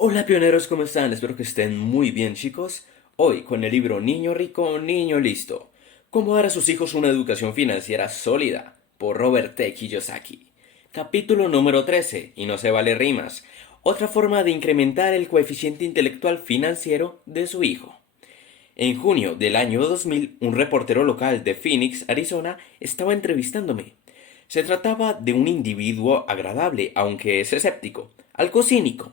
Hola pioneros, ¿cómo están? Espero que estén muy bien, chicos. Hoy con el libro Niño Rico, Niño Listo. Cómo dar a sus hijos una educación financiera sólida, por Robert T. Kiyosaki. Capítulo número 13, y no se vale rimas. Otra forma de incrementar el coeficiente intelectual financiero de su hijo. En junio del año 2000, un reportero local de Phoenix, Arizona, estaba entrevistándome. Se trataba de un individuo agradable, aunque es escéptico, algo cínico.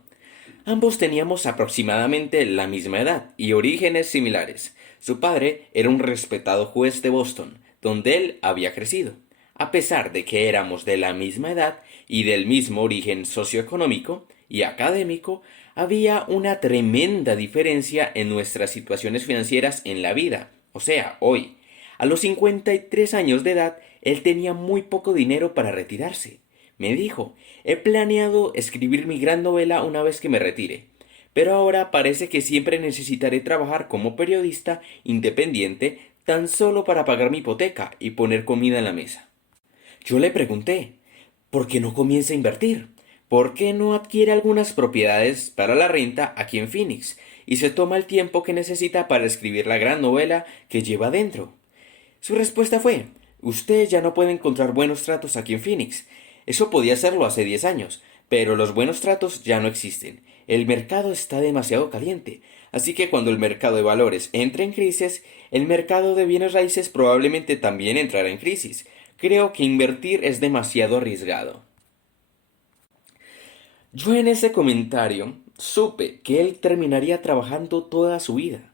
Ambos teníamos aproximadamente la misma edad y orígenes similares. Su padre era un respetado juez de Boston, donde él había crecido. A pesar de que éramos de la misma edad y del mismo origen socioeconómico y académico, había una tremenda diferencia en nuestras situaciones financieras en la vida, o sea, hoy. A los 53 años de edad, él tenía muy poco dinero para retirarse. Me dijo, he planeado escribir mi gran novela una vez que me retire, pero ahora parece que siempre necesitaré trabajar como periodista independiente tan solo para pagar mi hipoteca y poner comida en la mesa. Yo le pregunté, ¿por qué no comienza a invertir? ¿Por qué no adquiere algunas propiedades para la renta aquí en Phoenix y se toma el tiempo que necesita para escribir la gran novela que lleva dentro? Su respuesta fue, usted ya no puede encontrar buenos tratos aquí en Phoenix. Eso podía hacerlo hace 10 años, pero los buenos tratos ya no existen. El mercado está demasiado caliente, así que cuando el mercado de valores entre en crisis, el mercado de bienes raíces probablemente también entrará en crisis. Creo que invertir es demasiado arriesgado. Yo en ese comentario supe que él terminaría trabajando toda su vida.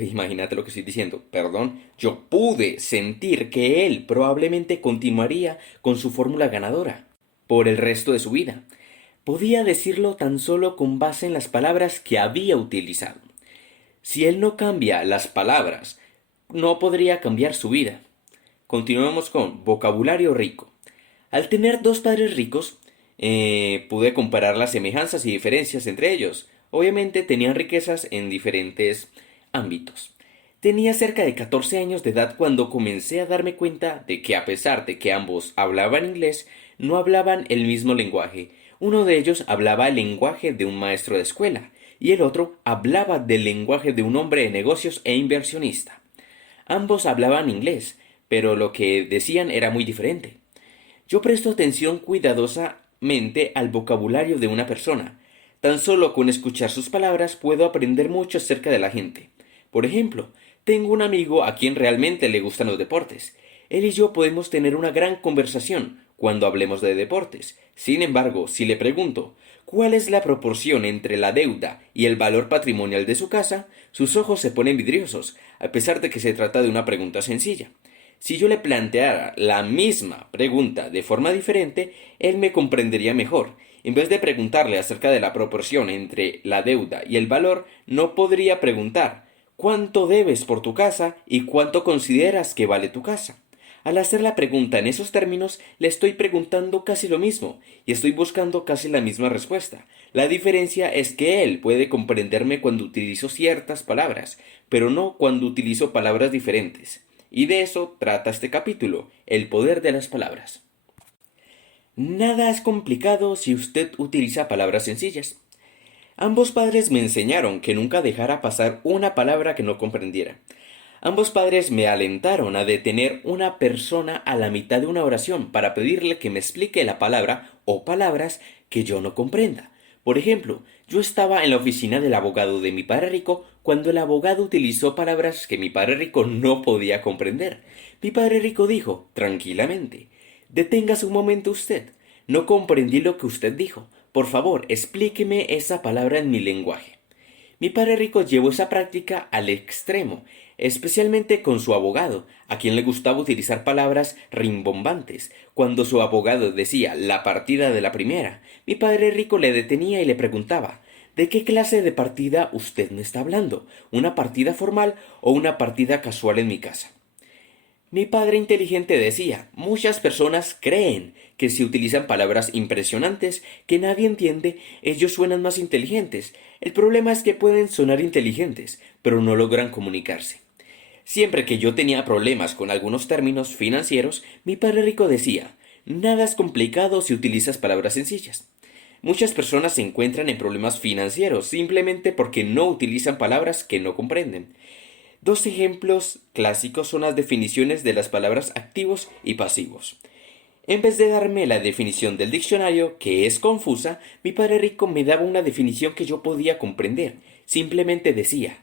Imagínate lo que estoy diciendo, perdón, yo pude sentir que él probablemente continuaría con su fórmula ganadora por el resto de su vida. Podía decirlo tan solo con base en las palabras que había utilizado. Si él no cambia las palabras, no podría cambiar su vida. Continuemos con vocabulario rico. Al tener dos padres ricos, pude comparar las semejanzas y diferencias entre ellos. Obviamente tenían riquezas en diferentes ámbitos. Tenía cerca de 14 años de edad cuando comencé a darme cuenta de que a pesar de que ambos hablaban inglés, no hablaban el mismo lenguaje. Uno de ellos hablaba el lenguaje de un maestro de escuela y el otro hablaba del lenguaje de un hombre de negocios e inversionista. Ambos hablaban inglés, pero lo que decían era muy diferente. Yo presto atención cuidadosamente al vocabulario de una persona. Tan solo con escuchar sus palabras puedo aprender mucho acerca de la gente. Por ejemplo, tengo un amigo a quien realmente le gustan los deportes. Él y yo podemos tener una gran conversación cuando hablemos de deportes. Sin embargo, si le pregunto cuál es la proporción entre la deuda y el valor patrimonial de su casa, sus ojos se ponen vidriosos, a pesar de que se trata de una pregunta sencilla. Si yo le planteara la misma pregunta de forma diferente, él me comprendería mejor. En vez de preguntarle acerca de la proporción entre la deuda y el valor, no podría preguntar ¿cuánto debes por tu casa y cuánto consideras que vale tu casa? Al hacer la pregunta en esos términos, le estoy preguntando casi lo mismo y estoy buscando casi la misma respuesta. La diferencia es que él puede comprenderme cuando utilizo ciertas palabras, pero no cuando utilizo palabras diferentes. Y de eso trata este capítulo, el poder de las palabras. Nada es complicado si usted utiliza palabras sencillas. Ambos padres me enseñaron que nunca dejara pasar una palabra que no comprendiera. Ambos padres me alentaron a detener una persona a la mitad de una oración para pedirle que me explique la palabra o palabras que yo no comprenda. Por ejemplo, yo estaba en la oficina del abogado de mi padre rico cuando el abogado utilizó palabras que mi padre rico no podía comprender. Mi padre rico dijo, tranquilamente, deténgase un momento usted. No comprendí lo que usted dijo. Por favor, explíqueme esa palabra en mi lenguaje. Mi padre rico llevó esa práctica al extremo, especialmente con su abogado, a quien le gustaba utilizar palabras rimbombantes. Cuando su abogado decía la partida de la primera, mi padre rico le detenía y le preguntaba ¿de qué clase de partida usted me está hablando? ¿Una partida formal o una partida casual en mi casa? Mi padre inteligente decía, muchas personas creen que si utilizan palabras impresionantes que nadie entiende, ellos suenan más inteligentes. El problema es que pueden sonar inteligentes, pero no logran comunicarse. Siempre que yo tenía problemas con algunos términos financieros, mi padre rico decía, nada es complicado si utilizas palabras sencillas. Muchas personas se encuentran en problemas financieros simplemente porque no utilizan palabras que no comprenden. Dos ejemplos clásicos son las definiciones de las palabras activos y pasivos. En vez de darme la definición del diccionario, que es confusa, mi padre rico me daba una definición que yo podía comprender. Simplemente decía: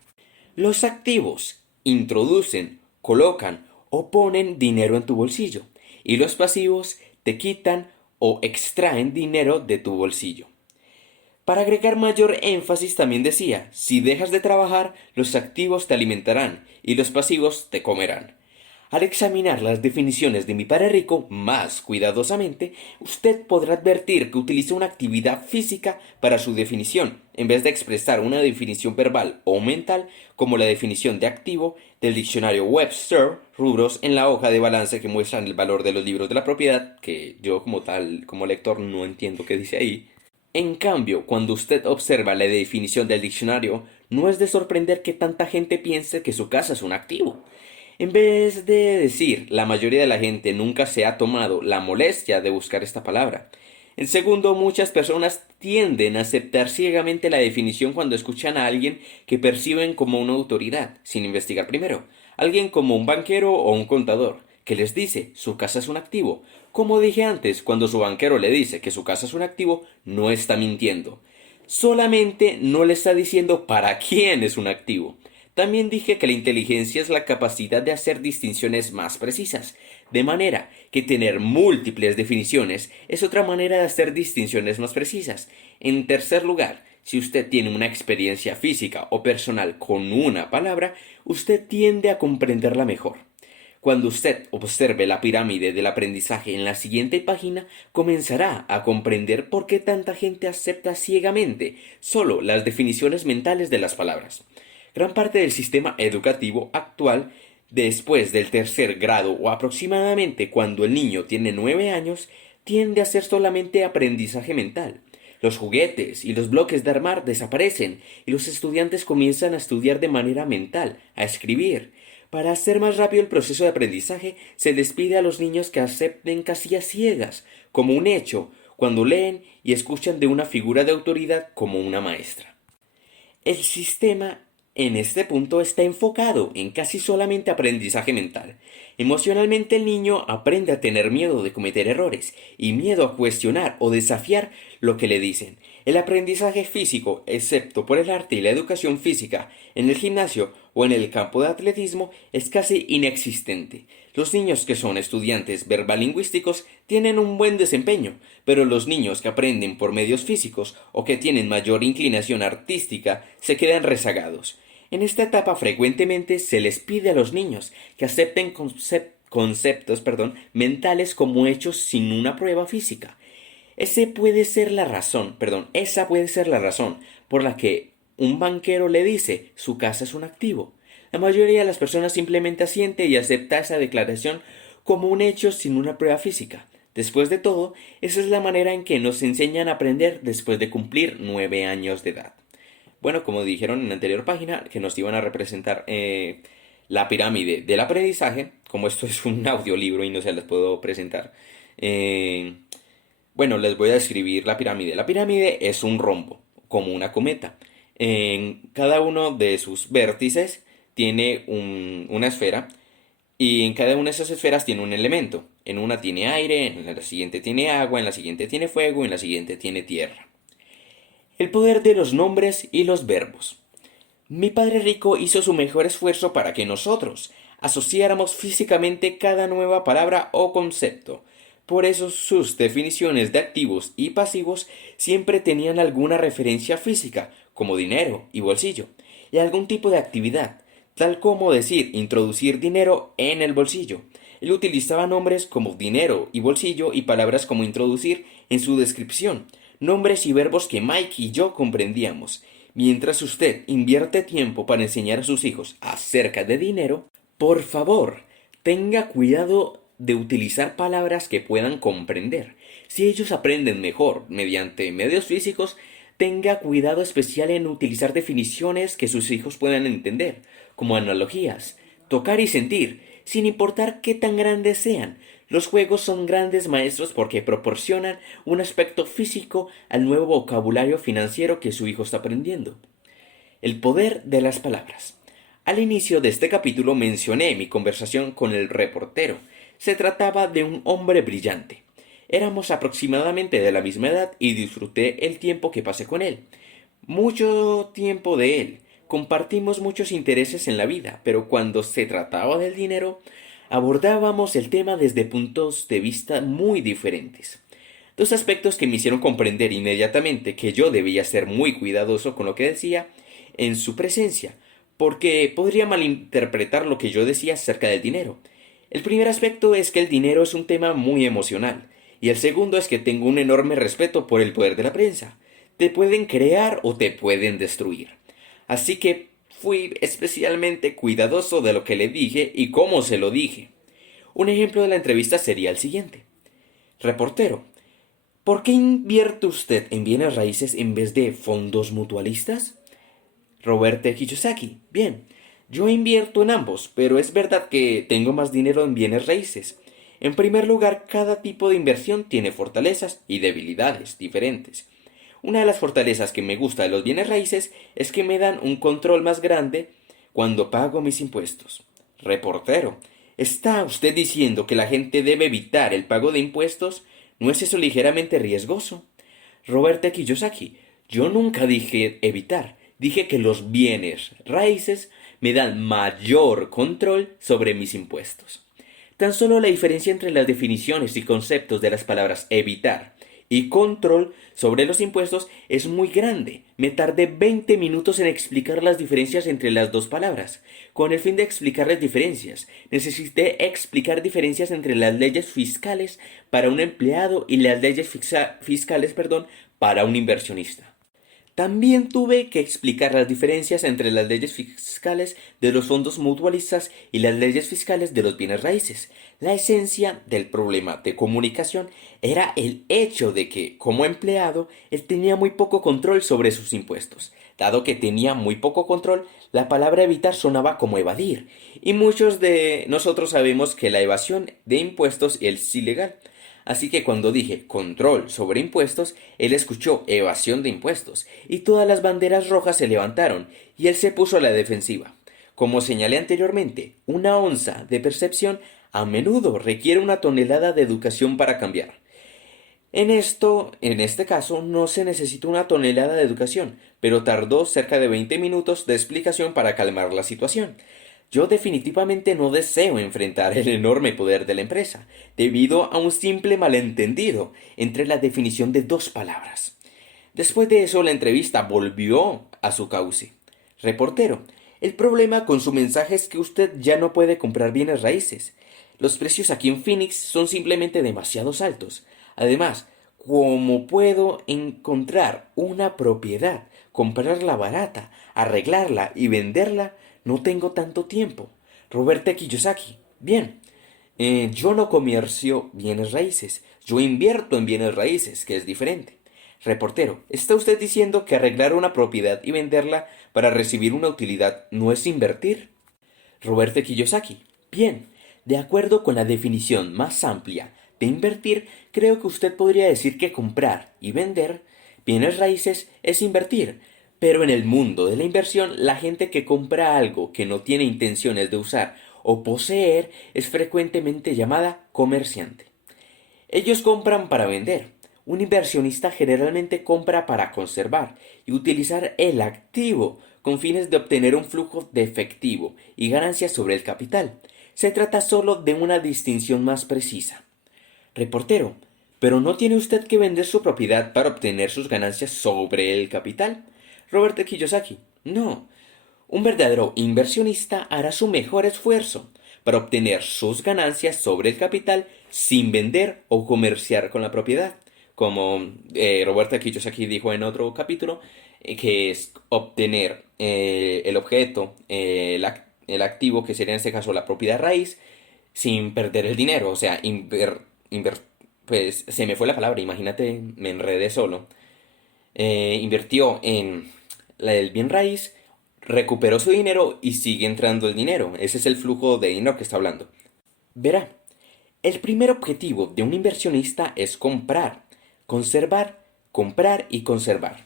los activos introducen, colocan o ponen dinero en tu bolsillo, y los pasivos te quitan o extraen dinero de tu bolsillo. Para agregar mayor énfasis también decía: si dejas de trabajar, los activos te alimentarán y los pasivos te comerán. Al examinar las definiciones de mi padre rico más cuidadosamente, usted podrá advertir que utiliza una actividad física para su definición, en vez de expresar una definición verbal o mental como la definición de activo del diccionario Webster, rubros en la hoja de balance que muestran el valor de los libros de la propiedad, que yo como tal, como lector, no entiendo qué dice ahí. En cambio, cuando usted observa la definición del diccionario, no es de sorprender que tanta gente piense que su casa es un activo. En vez de decir, la mayoría de la gente nunca se ha tomado la molestia de buscar esta palabra. En segundo, muchas personas tienden a aceptar ciegamente la definición cuando escuchan a alguien que perciben como una autoridad, sin investigar primero. Alguien como un banquero o un contador, que les dice, su casa es un activo. Como dije antes, cuando su banquero le dice que su casa es un activo, no está mintiendo. Solamente no le está diciendo para quién es un activo. También dije que la inteligencia es la capacidad de hacer distinciones más precisas, de manera que tener múltiples definiciones es otra manera de hacer distinciones más precisas. En tercer lugar, si usted tiene una experiencia física o personal con una palabra, usted tiende a comprenderla mejor. Cuando usted observe la pirámide del aprendizaje en la siguiente página, comenzará a comprender por qué tanta gente acepta ciegamente solo las definiciones mentales de las palabras. Gran parte del sistema educativo actual, después del tercer grado o aproximadamente cuando el niño tiene 9 años, tiende a ser solamente aprendizaje mental. Los juguetes y los bloques de armar desaparecen y los estudiantes comienzan a estudiar de manera mental, a escribir. Para hacer más rápido el proceso de aprendizaje, se les pide a los niños que acepten casillas ciegas, como un hecho, cuando leen y escuchan de una figura de autoridad como una maestra. El sistema en este punto está enfocado en casi solamente aprendizaje mental. Emocionalmente el niño aprende a tener miedo de cometer errores y miedo a cuestionar o desafiar lo que le dicen. El aprendizaje físico, excepto por el arte y la educación física en el gimnasio o en el campo de atletismo, es casi inexistente. Los niños que son estudiantes verbalingüísticos tienen un buen desempeño, pero los niños que aprenden por medios físicos o que tienen mayor inclinación artística se quedan rezagados. En esta etapa frecuentemente se les pide a los niños que acepten conceptos mentales como hechos sin una prueba física. Esa puede ser la razón por la que un banquero le dice su casa es un activo. La mayoría de las personas simplemente asiente y acepta esa declaración como un hecho sin una prueba física. Después de todo, esa es la manera en que nos enseñan a aprender después de cumplir 9 años de edad. Bueno, como dijeron en la anterior página, que nos iban a representar la pirámide del aprendizaje, como esto es un audiolibro y no se las puedo presentar. Bueno, les voy a describir la pirámide. La pirámide es un rombo, como una cometa. En cada uno de sus vértices tiene una esfera y en cada una de esas esferas tiene un elemento. En una tiene aire, en la siguiente tiene agua, en la siguiente tiene fuego, en la siguiente tiene tierra. El poder de los nombres y los verbos. Mi padre rico hizo su mejor esfuerzo para que nosotros asociáramos físicamente cada nueva palabra o concepto. Por eso sus definiciones de activos y pasivos siempre tenían alguna referencia física, como dinero y bolsillo, y algún tipo de actividad, tal como decir introducir dinero en el bolsillo. Él utilizaba nombres como dinero y bolsillo y palabras como introducir en su descripción, nombres y verbos que Mike y yo comprendíamos. Mientras usted invierte tiempo para enseñar a sus hijos acerca de dinero, por favor, tenga cuidado de utilizar palabras que puedan comprender. Si ellos aprenden mejor mediante medios físicos, tenga cuidado especial en utilizar definiciones que sus hijos puedan entender, como analogías, tocar y sentir, sin importar qué tan grandes sean. Los juegos son grandes maestros porque proporcionan un aspecto físico al nuevo vocabulario financiero que su hijo está aprendiendo. El poder de las palabras. Al inicio de este capítulo mencioné mi conversación con el reportero. Se trataba de un hombre brillante. Éramos aproximadamente de la misma edad y disfruté el tiempo que pasé con él. Mucho tiempo de él. Compartimos muchos intereses en la vida, pero cuando se trataba del dinero, abordábamos el tema desde puntos de vista muy diferentes. Dos aspectos que me hicieron comprender inmediatamente que yo debía ser muy cuidadoso con lo que decía en su presencia, porque podría malinterpretar lo que yo decía acerca del dinero. El primer aspecto es que el dinero es un tema muy emocional, y el segundo es que tengo un enorme respeto por el poder de la prensa. Te pueden crear o te pueden destruir. Así que fui especialmente cuidadoso de lo que le dije y cómo se lo dije. Un ejemplo de la entrevista sería el siguiente. Reportero, ¿por qué invierte usted en bienes raíces en vez de fondos mutualistas? Roberto Kiyosaki. Bien, yo invierto en ambos, pero es verdad que tengo más dinero en bienes raíces. En primer lugar, cada tipo de inversión tiene fortalezas y debilidades diferentes. Una de las fortalezas que me gusta de los bienes raíces es que me dan un control más grande cuando pago mis impuestos. Reportero, ¿está usted diciendo que la gente debe evitar el pago de impuestos? ¿No es eso ligeramente riesgoso? Roberto Kiyosaki, yo nunca dije evitar, dije que los bienes raíces me dan mayor control sobre mis impuestos. Tan solo la diferencia entre las definiciones y conceptos de las palabras evitar y control sobre los impuestos es muy grande. Me tardé 20 minutos en explicar las diferencias entre las dos palabras. Con el fin de explicar las diferencias, necesité explicar diferencias entre las leyes fiscales para un empleado y las leyes fiscales, para un inversionista. También tuve que explicar las diferencias entre las leyes fiscales de los fondos mutualistas y las leyes fiscales de los bienes raíces. La esencia del problema de comunicación era el hecho de que, como empleado, él tenía muy poco control sobre sus impuestos. Dado que tenía muy poco control, la palabra evitar sonaba como evadir, y muchos de nosotros sabemos que la evasión de impuestos es ilegal. Así que cuando dije control sobre impuestos, él escuchó evasión de impuestos, y todas las banderas rojas se levantaron, y él se puso a la defensiva. Como señalé anteriormente, una onza de percepción a menudo requiere una tonelada de educación para cambiar. En este caso, no se necesitó una tonelada de educación, pero tardó cerca de 20 minutos de explicación para calmar la situación. Yo definitivamente no deseo enfrentar el enorme poder de la empresa, debido a un simple malentendido entre la definición de dos palabras. Después de eso, la entrevista volvió a su cauce. Reportero, el problema con su mensaje es que usted ya no puede comprar bienes raíces. Los precios aquí en Phoenix son simplemente demasiado altos. Además, ¿cómo puedo encontrar una propiedad, comprarla barata, arreglarla y venderla? No tengo tanto tiempo. Roberto Kiyosaki. Bien, yo no comercio bienes raíces. Yo invierto en bienes raíces, que es diferente. Reportero, ¿está usted diciendo que arreglar una propiedad y venderla para recibir una utilidad no es invertir? Roberto Kiyosaki. Bien, de acuerdo con la definición más amplia de invertir, creo que usted podría decir que comprar y vender bienes raíces es invertir. Pero en el mundo de la inversión, la gente que compra algo que no tiene intenciones de usar o poseer es frecuentemente llamada comerciante. Ellos compran para vender. Un inversionista generalmente compra para conservar y utilizar el activo con fines de obtener un flujo de efectivo y ganancias sobre el capital. Se trata solo de una distinción más precisa. Reportero, ¿pero no tiene usted que vender su propiedad para obtener sus ganancias sobre el capital? Roberto Kiyosaki, no. Un verdadero inversionista hará su mejor esfuerzo para obtener sus ganancias sobre el capital sin vender o comerciar con la propiedad. Como Roberto Kiyosaki dijo en otro capítulo, que es obtener el objeto, el activo, que sería en este caso la propiedad raíz, sin perder el dinero. O sea, pues se me fue la palabra, imagínate, me enredé solo. Invirtió en el bien raíz, recuperó su dinero y sigue entrando el dinero. Ese es el flujo de dinero que está hablando. Verá, El primer objetivo de un inversionista es comprar, conservar, comprar y conservar.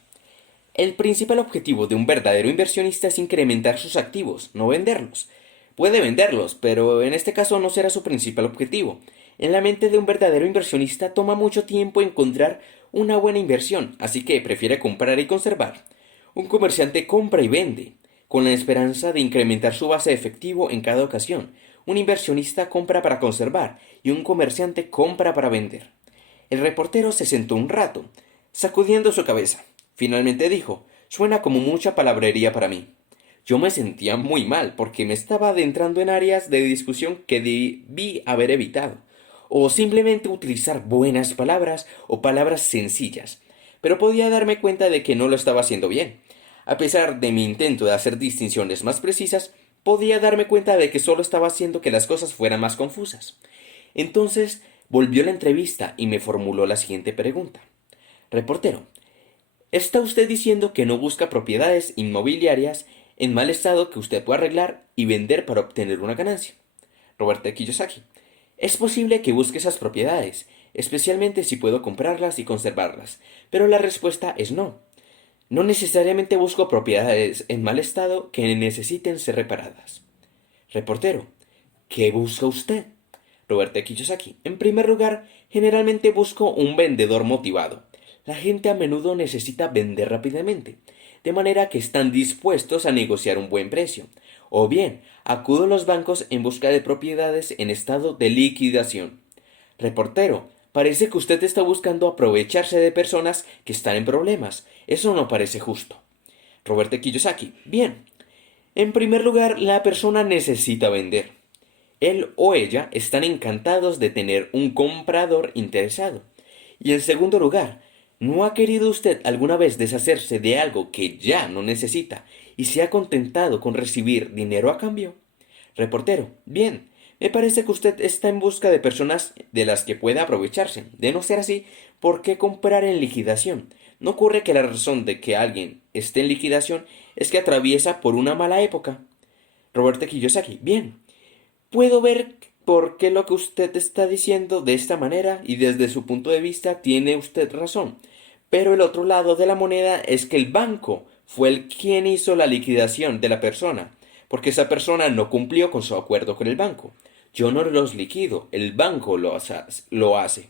El principal objetivo de un verdadero inversionista es incrementar sus activos, no venderlos. Puede venderlos, pero en este caso no será su principal objetivo. En la mente de un verdadero inversionista toma mucho tiempo encontrar una buena inversión, así que prefiere comprar y conservar. Un comerciante compra y vende, con la esperanza de incrementar su base de efectivo en cada ocasión. Un inversionista compra para conservar y un comerciante compra para vender. El reportero se sentó un rato, sacudiendo su cabeza. Finalmente dijo, suena como mucha palabrería para mí. Yo me sentía muy mal porque me estaba adentrando en áreas de discusión que debí haber evitado, o simplemente utilizar buenas palabras o palabras sencillas, pero podía darme cuenta de que no lo estaba haciendo bien. A pesar de mi intento de hacer distinciones más precisas, podía darme cuenta de que solo estaba haciendo que las cosas fueran más confusas. Entonces volvió la entrevista y me formuló la siguiente pregunta. Reportero, ¿está usted diciendo que no busca propiedades inmobiliarias en mal estado que usted pueda arreglar y vender para obtener una ganancia? Roberto Kiyosaki. Es posible que busque esas propiedades, especialmente si puedo comprarlas y conservarlas, pero la respuesta es no. No necesariamente busco propiedades en mal estado que necesiten ser reparadas. Reportero, ¿qué busca usted? Roberto Kiyosaki. En primer lugar, generalmente busco un vendedor motivado. La gente a menudo necesita vender rápidamente, de manera que están dispuestos a negociar un buen precio. O bien, acudo a los bancos en busca de propiedades en estado de liquidación. Reportero, parece que usted está buscando aprovecharse de personas que están en problemas. Eso no parece justo. Roberto Kiyosaki. Bien. En primer lugar, la persona necesita vender. Él o ella están encantados de tener un comprador interesado. Y en segundo lugar, ¿no ha querido usted alguna vez deshacerse de algo que ya no necesita y se ha contentado con recibir dinero a cambio? Reportero, bien, me parece que usted está en busca de personas de las que pueda aprovecharse. De no ser así, ¿por qué comprar en liquidación? ¿No ocurre que la razón de que alguien esté en liquidación es que atraviesa por una mala época? Roberto Kiyosaki, bien, puedo ver por qué lo que usted está diciendo de esta manera y desde su punto de vista tiene usted razón. Pero el otro lado de la moneda es que el banco fue el quien hizo la liquidación de la persona, porque esa persona no cumplió con su acuerdo con el banco. Yo no los liquido, el banco lo hace.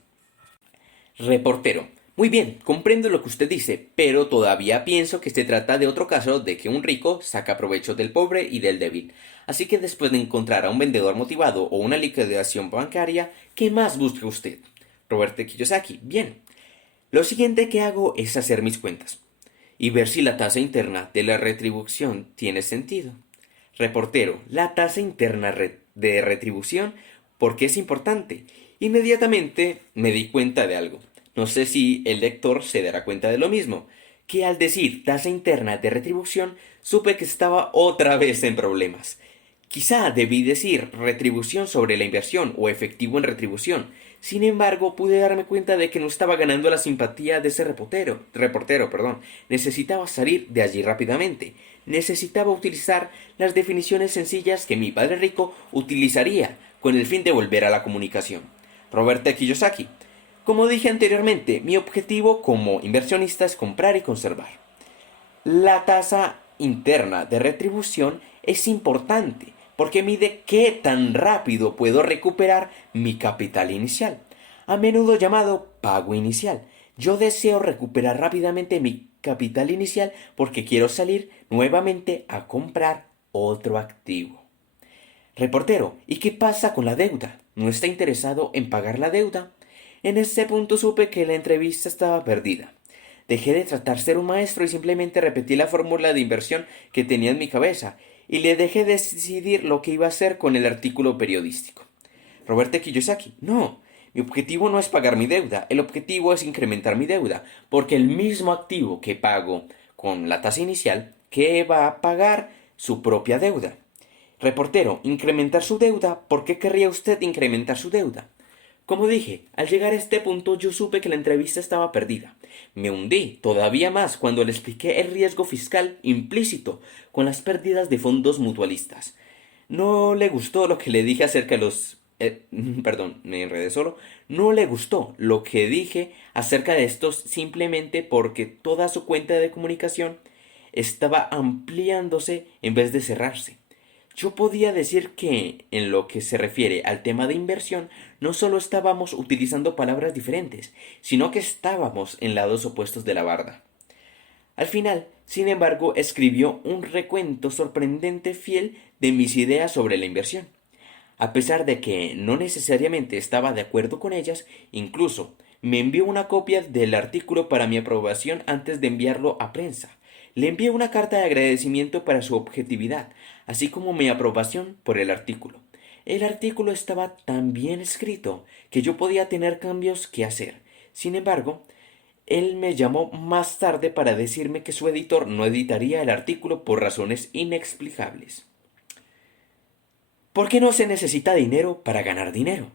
Reportero. Muy bien, comprendo lo que usted dice, pero todavía pienso que se trata de otro caso de que un rico saca provecho del pobre y del débil. Así que después de encontrar a un vendedor motivado o una liquidación bancaria, ¿qué más busca usted? Roberto Kiyosaki. Bien. Lo siguiente que hago es hacer mis cuentas y ver si la tasa interna de la retribución tiene sentido. Reportero, la tasa interna de retribución, ¿por qué es importante? Inmediatamente me di cuenta de algo. No sé si el lector se dará cuenta de lo mismo, que al decir tasa interna de retribución supe que estaba otra vez en problemas. Quizá debí decir retribución sobre la inversión o efectivo en retribución. Sin embargo, pude darme cuenta de que no estaba ganando la simpatía de ese reportero. Necesitaba salir de allí rápidamente. Necesitaba utilizar las definiciones sencillas que mi padre rico utilizaría con el fin de volver a la comunicación. Roberto Kiyosaki. Como dije anteriormente, mi objetivo como inversionista es comprar y conservar. La tasa interna de retribución es importante porque mide qué tan rápido puedo recuperar mi capital inicial, a menudo llamado pago inicial. Yo deseo recuperar rápidamente mi capital inicial porque quiero salir nuevamente a comprar otro activo. Reportero, ¿y qué pasa con la deuda? ¿No está interesado en pagar la deuda? En ese punto supe que la entrevista estaba perdida. Dejé de tratar ser un maestro y simplemente repetí la fórmula de inversión que tenía en mi cabeza y le dejé decidir lo que iba a hacer con el artículo periodístico. Roberto Kiyosaki, no, mi objetivo no es pagar mi deuda, el objetivo es incrementar mi deuda, porque el mismo activo que pago con la tasa inicial, que va a pagar su propia deuda. Reportero, incrementar su deuda, ¿por qué querría usted incrementar su deuda? Como dije, al llegar a este punto yo supe que la entrevista estaba perdida. Me hundí todavía más cuando le expliqué el riesgo fiscal implícito con las pérdidas de fondos mutualistas. No le gustó lo que le dije acerca de los perdón, me enredé solo, no le gustó lo que dije acerca de estos simplemente porque toda su cuenta de comunicación estaba ampliándose en vez de cerrarse. Yo podía decir que, en lo que se refiere al tema de inversión, no solo estábamos utilizando palabras diferentes, sino que estábamos en lados opuestos de la barda. Al final, sin embargo, escribió un recuento sorprendente fiel de mis ideas sobre la inversión. A pesar de que no necesariamente estaba de acuerdo con ellas, incluso me envió una copia del artículo para mi aprobación antes de enviarlo a prensa. Le envié una carta de agradecimiento para su objetividad, así como mi aprobación por el artículo. El artículo estaba tan bien escrito que yo podía tener cambios que hacer. Sin embargo, él me llamó más tarde para decirme que su editor no editaría el artículo por razones inexplicables. ¿Por qué no se necesita dinero para ganar dinero?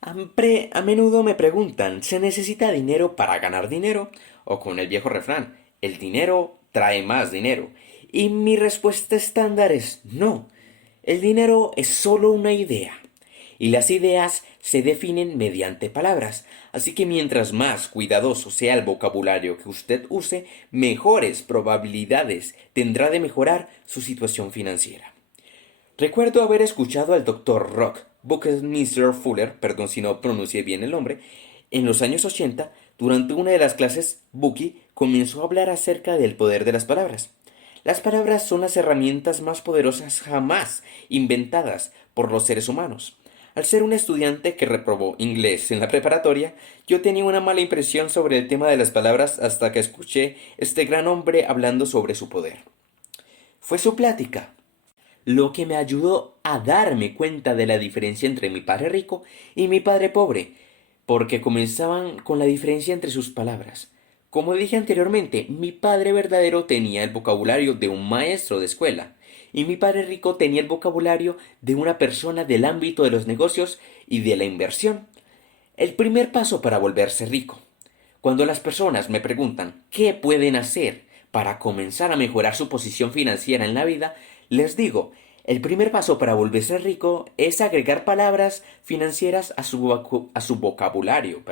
A menudo me preguntan, ¿se necesita dinero para ganar dinero? O con el viejo refrán, el dinero trae más dinero. Y mi respuesta estándar es no. El dinero es solo una idea. Y las ideas se definen mediante palabras. Así que mientras más cuidadoso sea el vocabulario que usted use, mejores probabilidades tendrá de mejorar su situación financiera. Recuerdo haber escuchado al Dr. Rock Buckminster Fuller, perdón si no pronuncié bien el nombre, en los años 80, durante una de las clases, Bucky comenzó a hablar acerca del poder de las palabras. Las palabras son las herramientas más poderosas jamás inventadas por los seres humanos. Al ser un estudiante que reprobó inglés en la preparatoria, yo tenía una mala impresión sobre el tema de las palabras hasta que escuché este gran hombre hablando sobre su poder. Fue su plática lo que me ayudó a darme cuenta de la diferencia entre mi padre rico y mi padre pobre, porque comenzaban con la diferencia entre sus palabras. Como dije anteriormente, mi padre verdadero tenía el vocabulario de un maestro de escuela, y mi padre rico tenía el vocabulario de una persona del ámbito de los negocios y de la inversión. El primer paso para volverse rico. Cuando las personas me preguntan qué pueden hacer para comenzar a mejorar su posición financiera en la vida, les digo, el primer paso para volverse rico es agregar palabras financieras a su vocabulario.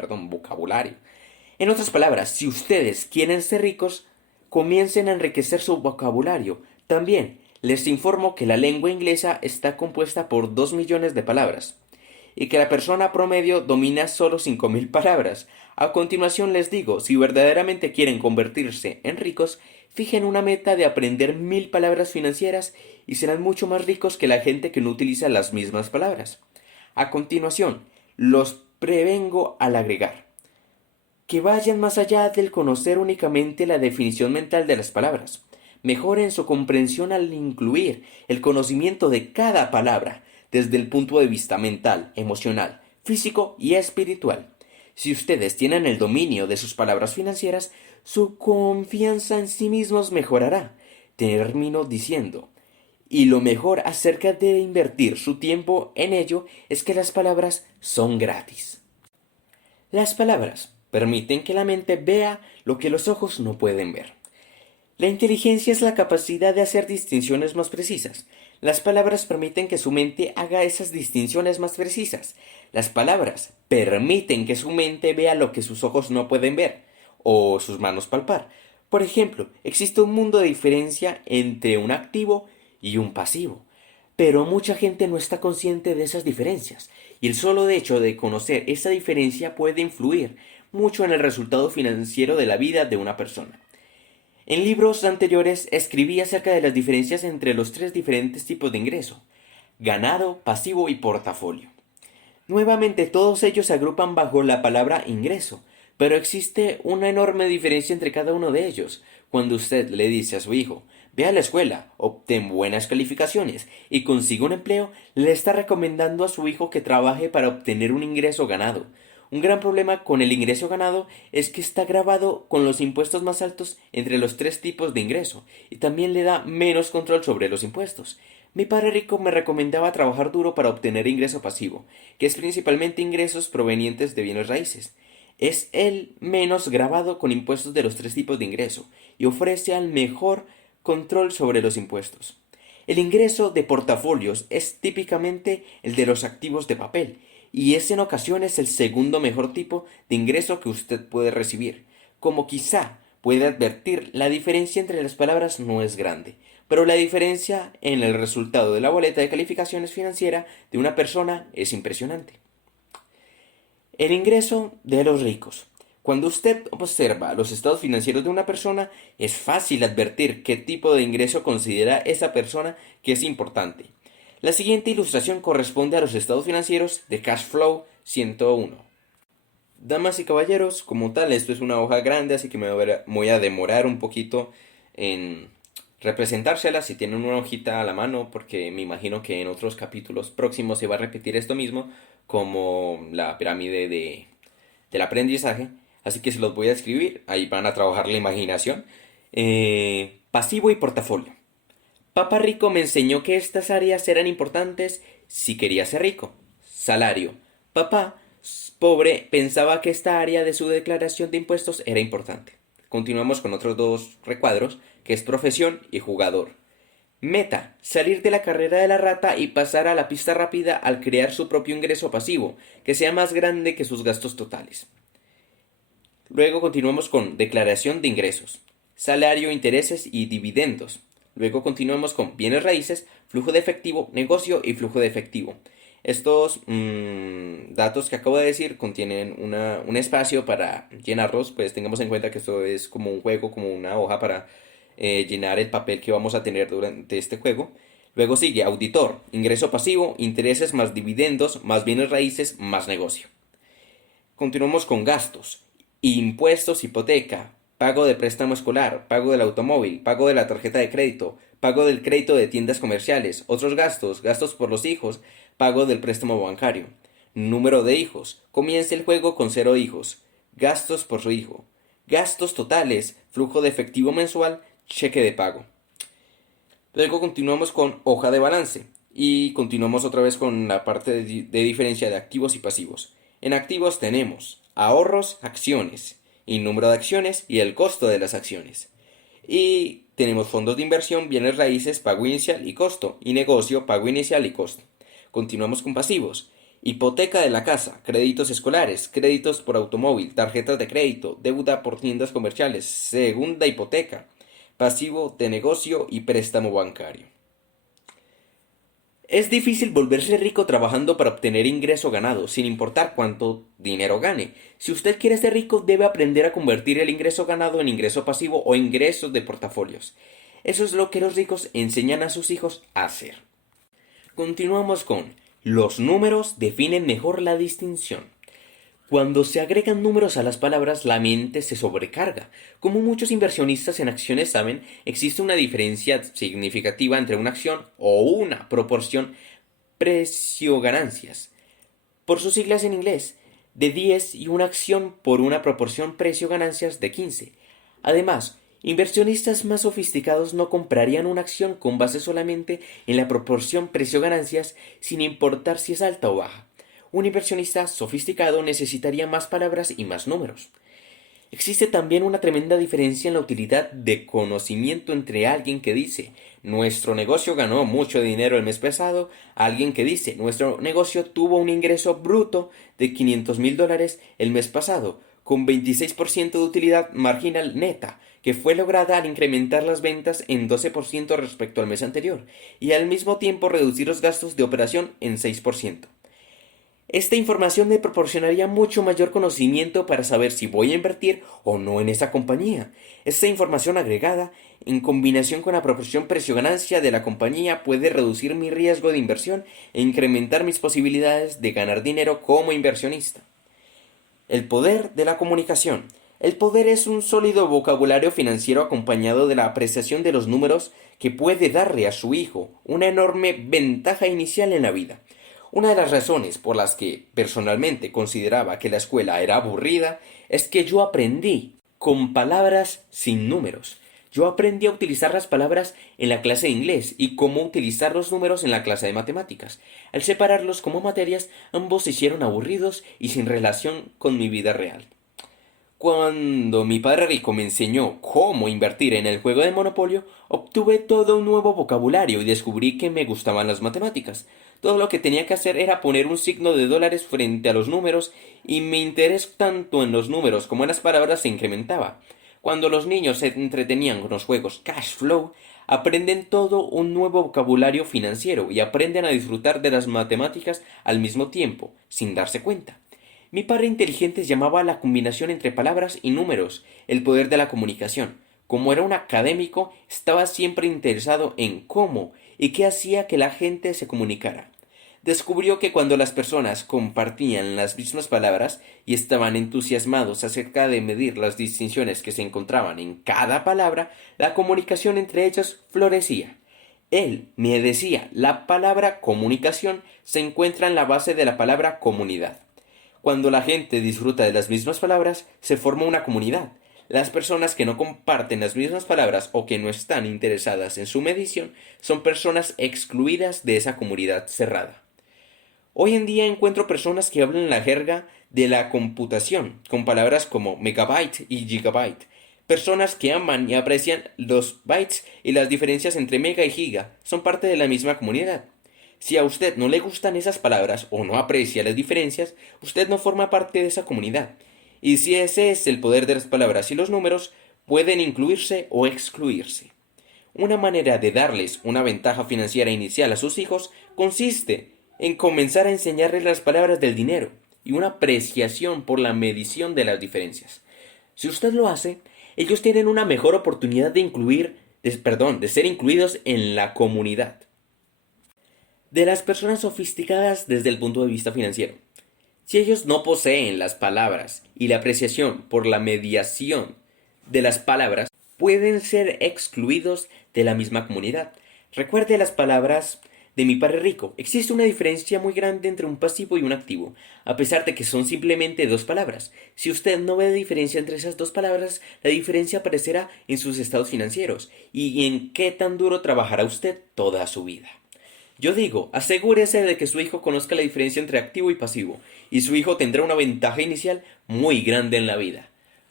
En otras palabras, si ustedes quieren ser ricos, comiencen a enriquecer su vocabulario. También les informo que la lengua inglesa está compuesta por 2 millones de palabras y que la persona promedio domina solo 5.000 palabras. A continuación les digo, si verdaderamente quieren convertirse en ricos, fijen una meta de aprender 1.000 palabras financieras y serán mucho más ricos que la gente que no utiliza las mismas palabras. A continuación, los prevengo al agregar que vayan más allá del conocer únicamente la definición mental de las palabras. Mejoren su comprensión al incluir el conocimiento de cada palabra desde el punto de vista mental, emocional, físico y espiritual. Si ustedes tienen el dominio de sus palabras financieras, su confianza en sí mismos mejorará. Termino diciendo, y lo mejor acerca de invertir su tiempo en ello es que las palabras son gratis. Las palabras permiten que la mente vea lo que los ojos no pueden ver. La inteligencia es la capacidad de hacer distinciones más precisas. Las palabras permiten que su mente haga esas distinciones más precisas. Las palabras permiten que su mente vea lo que sus ojos no pueden ver o sus manos palpar. Por ejemplo, existe un mundo de diferencia entre un activo y un pasivo. Pero mucha gente no está consciente de esas diferencias, y el solo hecho de conocer esa diferencia puede influir mucho en el resultado financiero de la vida de una persona. En libros anteriores escribí acerca de las diferencias entre los 3 diferentes tipos de ingreso: ganado, pasivo y portafolio. Nuevamente todos ellos se agrupan bajo la palabra ingreso, pero existe una enorme diferencia entre cada uno de ellos. Cuando usted le dice a su hijo, ve a la escuela, obtén buenas calificaciones y consiga un empleo, le está recomendando a su hijo que trabaje para obtener un ingreso ganado. Un gran problema con el ingreso ganado es que está grabado con los impuestos más altos entre los 3 tipos de ingreso y también le da menos control sobre los impuestos. Mi padre rico me recomendaba trabajar duro para obtener ingreso pasivo, que es principalmente ingresos provenientes de bienes raíces. Es el menos grabado con impuestos de los 3 tipos de ingreso y ofrece al mejor control sobre los impuestos. El ingreso de portafolios es típicamente el de los activos de papel y es en ocasiones el segundo mejor tipo de ingreso que usted puede recibir. Como quizá puede advertir, la diferencia entre las palabras no es grande, pero la diferencia en el resultado de la boleta de calificaciones financiera de una persona es impresionante. El ingreso de los ricos. Cuando usted observa los estados financieros de una persona, es fácil advertir qué tipo de ingreso considera esa persona que es importante. La siguiente ilustración corresponde a los estados financieros de Cash Flow 101. Damas y caballeros, como tal, esto es una hoja grande, así que me voy a demorar un poquito en representársela si tienen una hojita a la mano, porque me imagino que en otros capítulos próximos se va a repetir esto mismo, como la pirámide del aprendizaje. Así que se los voy a escribir, ahí van a trabajar la imaginación. Pasivo y portafolio. Papá Rico me enseñó que estas áreas eran importantes si quería ser rico. Salario. Papá pobre pensaba que esta área de su declaración de impuestos era importante. Continuamos con otros dos recuadros, que es profesión y jugador. Meta, salir de la carrera de la rata y pasar a la pista rápida al crear su propio ingreso pasivo, que sea más grande que sus gastos totales. Luego continuamos con declaración de ingresos, salario, intereses y dividendos. Luego continuamos con bienes raíces, flujo de efectivo, negocio y flujo de efectivo. Estos datos que acabo de decir contienen un espacio para llenarlos, pues tengamos en cuenta que esto es como un juego, como una hoja para llenar el papel que vamos a tener durante este juego. Luego sigue auditor, ingreso pasivo, intereses más dividendos, más bienes raíces, más negocio. Continuamos con gastos, impuestos, hipoteca, pago de préstamo escolar, pago del automóvil, pago de la tarjeta de crédito, pago del crédito de tiendas comerciales, otros gastos, gastos por los hijos, pago del préstamo bancario. Número de hijos. Comienza el juego con 0 hijos. Gastos por su hijo. Gastos totales, flujo de efectivo mensual, cheque de pago. Luego continuamos con hoja de balance y continuamos otra vez con la parte de diferencia de activos y pasivos. En activos tenemos ahorros, acciones, y número de acciones y el costo de las acciones. Y tenemos fondos de inversión, bienes raíces, pago inicial y costo, y negocio, pago inicial y costo. Continuamos con pasivos. Hipoteca de la casa, créditos escolares, créditos por automóvil, tarjetas de crédito, deuda por tiendas comerciales, segunda hipoteca, pasivo de negocio y préstamo bancario. Es difícil volverse rico trabajando para obtener ingreso ganado, sin importar cuánto dinero gane. Si usted quiere ser rico, debe aprender a convertir el ingreso ganado en ingreso pasivo o ingresos de portafolios. Eso es lo que los ricos enseñan a sus hijos a hacer. Continuamos con los números definen mejor la distinción. Cuando se agregan números a las palabras, la mente se sobrecarga. Como muchos inversionistas en acciones saben, existe una diferencia significativa entre una acción o una proporción precio-ganancias. Por sus siglas en inglés, de 10 y una acción por una proporción precio-ganancias de 15. Además, inversionistas más sofisticados no comprarían una acción con base solamente en la proporción precio-ganancias sin importar si es alta o baja. Un inversionista sofisticado necesitaría más palabras y más números. Existe también una tremenda diferencia en la utilidad de conocimiento entre alguien que dice nuestro negocio ganó mucho dinero el mes pasado, a alguien que dice nuestro negocio tuvo un ingreso bruto de $500,000 el mes pasado, con 26% de utilidad marginal neta, que fue lograda al incrementar las ventas en 12% respecto al mes anterior, y al mismo tiempo reducir los gastos de operación en 6%. Esta información me proporcionaría mucho mayor conocimiento para saber si voy a invertir o no en esa compañía. Esta información agregada, en combinación con la proporción precio-ganancia de la compañía, puede reducir mi riesgo de inversión e incrementar mis posibilidades de ganar dinero como inversionista. El poder de la comunicación. El poder es un sólido vocabulario financiero acompañado de la apreciación de los números que puede darle a su hijo una enorme ventaja inicial en la vida. Una de las razones por las que personalmente consideraba que la escuela era aburrida es que yo aprendí con palabras sin números. Yo aprendí a utilizar las palabras en la clase de inglés y cómo utilizar los números en la clase de matemáticas. Al separarlos como materias, ambos se hicieron aburridos y sin relación con mi vida real. Cuando mi padre rico me enseñó cómo invertir en el juego de Monopolio, obtuve todo un nuevo vocabulario y descubrí que me gustaban las matemáticas. Todo lo que tenía que hacer era poner un signo de dólares frente a los números y mi interés tanto en los números como en las palabras se incrementaba. Cuando los niños se entretenían con los juegos Cash Flow, aprenden todo un nuevo vocabulario financiero y aprenden a disfrutar de las matemáticas al mismo tiempo, sin darse cuenta. Mi padre inteligente llamaba a la combinación entre palabras y números el poder de la comunicación. Como era un académico, estaba siempre interesado en cómo y qué hacía que la gente se comunicara. Descubrió que cuando las personas compartían las mismas palabras y estaban entusiasmados acerca de medir las distinciones que se encontraban en cada palabra, la comunicación entre ellos florecía. Él me decía, la palabra comunicación se encuentra en la base de la palabra comunidad. Cuando la gente disfruta de las mismas palabras, se forma una comunidad. Las personas que no comparten las mismas palabras o que no están interesadas en su medición son personas excluidas de esa comunidad cerrada. Hoy en día encuentro personas que hablan la jerga de la computación, con palabras como megabyte y gigabyte. Personas que aman y aprecian los bytes y las diferencias entre mega y giga son parte de la misma comunidad. Si a usted no le gustan esas palabras o no aprecia las diferencias, usted no forma parte de esa comunidad. Y si ese es el poder de las palabras y los números, pueden incluirse o excluirse. Una manera de darles una ventaja financiera inicial a sus hijos consiste en comenzar a enseñarles las palabras del dinero y una apreciación por la medición de las diferencias. Si usted lo hace, ellos tienen una mejor oportunidad de ser incluidos en la comunidad de las personas sofisticadas desde el punto de vista financiero. Si ellos no poseen las palabras y la apreciación por la mediación de las palabras, pueden ser excluidos de la misma comunidad. Recuerde las palabras de mi padre rico. Existe una diferencia muy grande entre un pasivo y un activo, a pesar de que son simplemente dos palabras. Si usted no ve diferencia entre esas dos palabras, la diferencia aparecerá en sus estados financieros y en qué tan duro trabajará usted toda su vida. Yo digo, asegúrese de que su hijo conozca la diferencia entre activo y pasivo, y su hijo tendrá una ventaja inicial muy grande en la vida.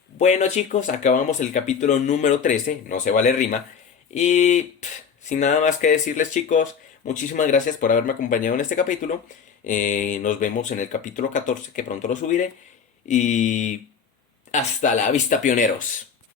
Bueno chicos, acabamos el capítulo número 13, no se vale rima, y sin nada más que decirles chicos, muchísimas gracias por haberme acompañado en este capítulo, nos vemos en el capítulo 14 que pronto lo subiré, y hasta la vista pioneros.